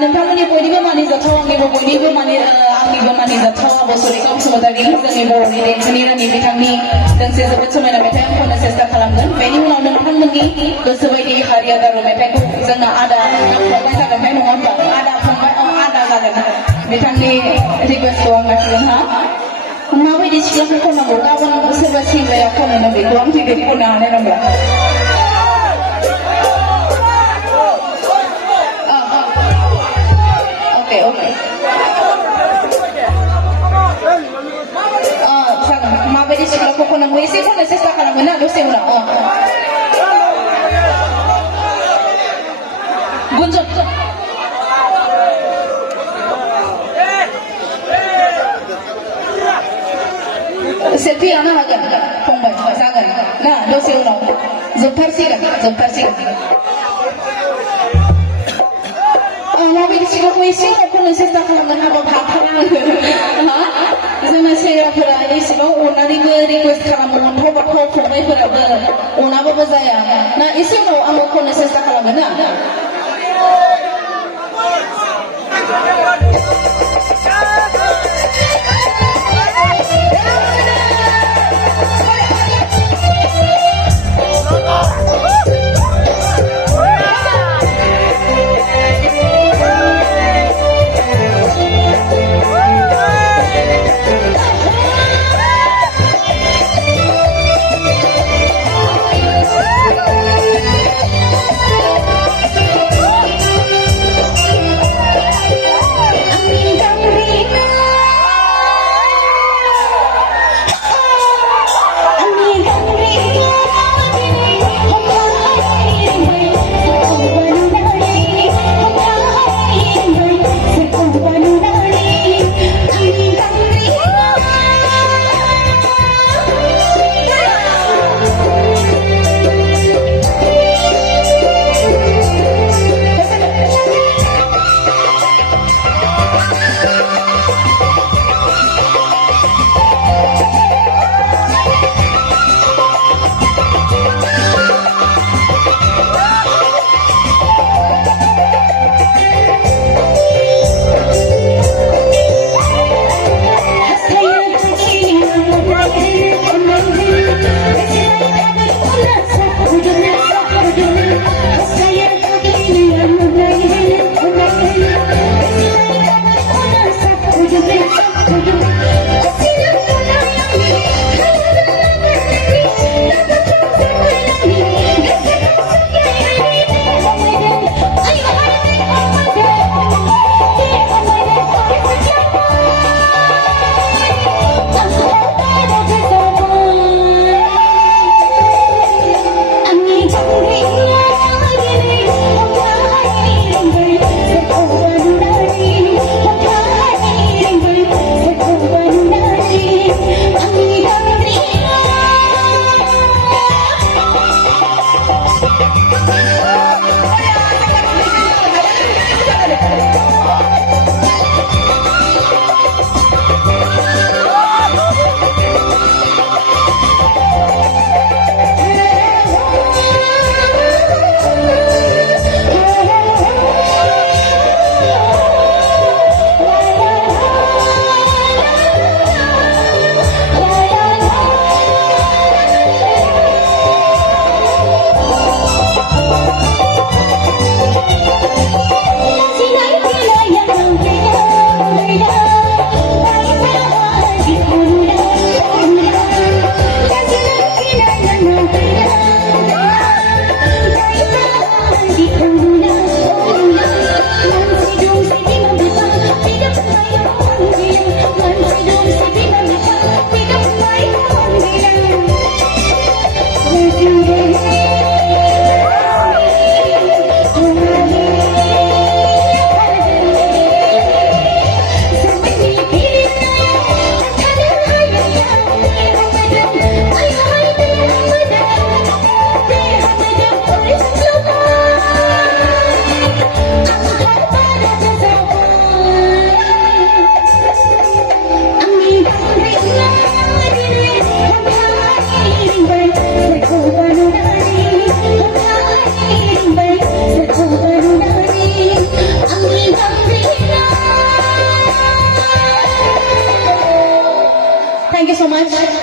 नोंथांमोननि बयनिबो मानिजाथाव आंनिबो बयनिबो आंनिबो मानिजाथाव बसुरि बसुमतारी जोंनि बर'नि देंखोनि रानि बिथांनि दोंसे जोबोद समायना मेथाइ आं खननो सेस्था खालामगोन बेनि उनाव नोंथांमोननि गोसो बायदि हारिया गार' मेथाइखौ जोंना आदा फंबाय जागोनहाय नङा होमबा आदा फंबाय आदा जागोन बिथांनि रिकुवेस्टखौ आं लाखिगोन हा माबायदि सिख्लाखौ खननांगौ गाबोन सोरबा सेंग्राया खनो बेखौ आं थिगैनो खननो हानाय नंला Okay. माबायदि सिख्लाखौ खननांगौ एसे खननो सेस्था खालामगोन ना दसे उनाव गुन्जन सेल्फि लानो हागोन फंबाय जागोन ना दसे उनाव जोबथारसिगोन माबायदि सिख्लाखौ एसे खननो सेस्था खालामगोन हाबाब हाथारा जोंना सेंग्राफोरा एसेबां अननानैबो रिकुवेस्ट खालामो अन्थाव बाथाव फंबायफोराबो अनाबाबो जाया ना एसे उनाव आंबो खननो सेस्था खालामगोन ना Thank you so much.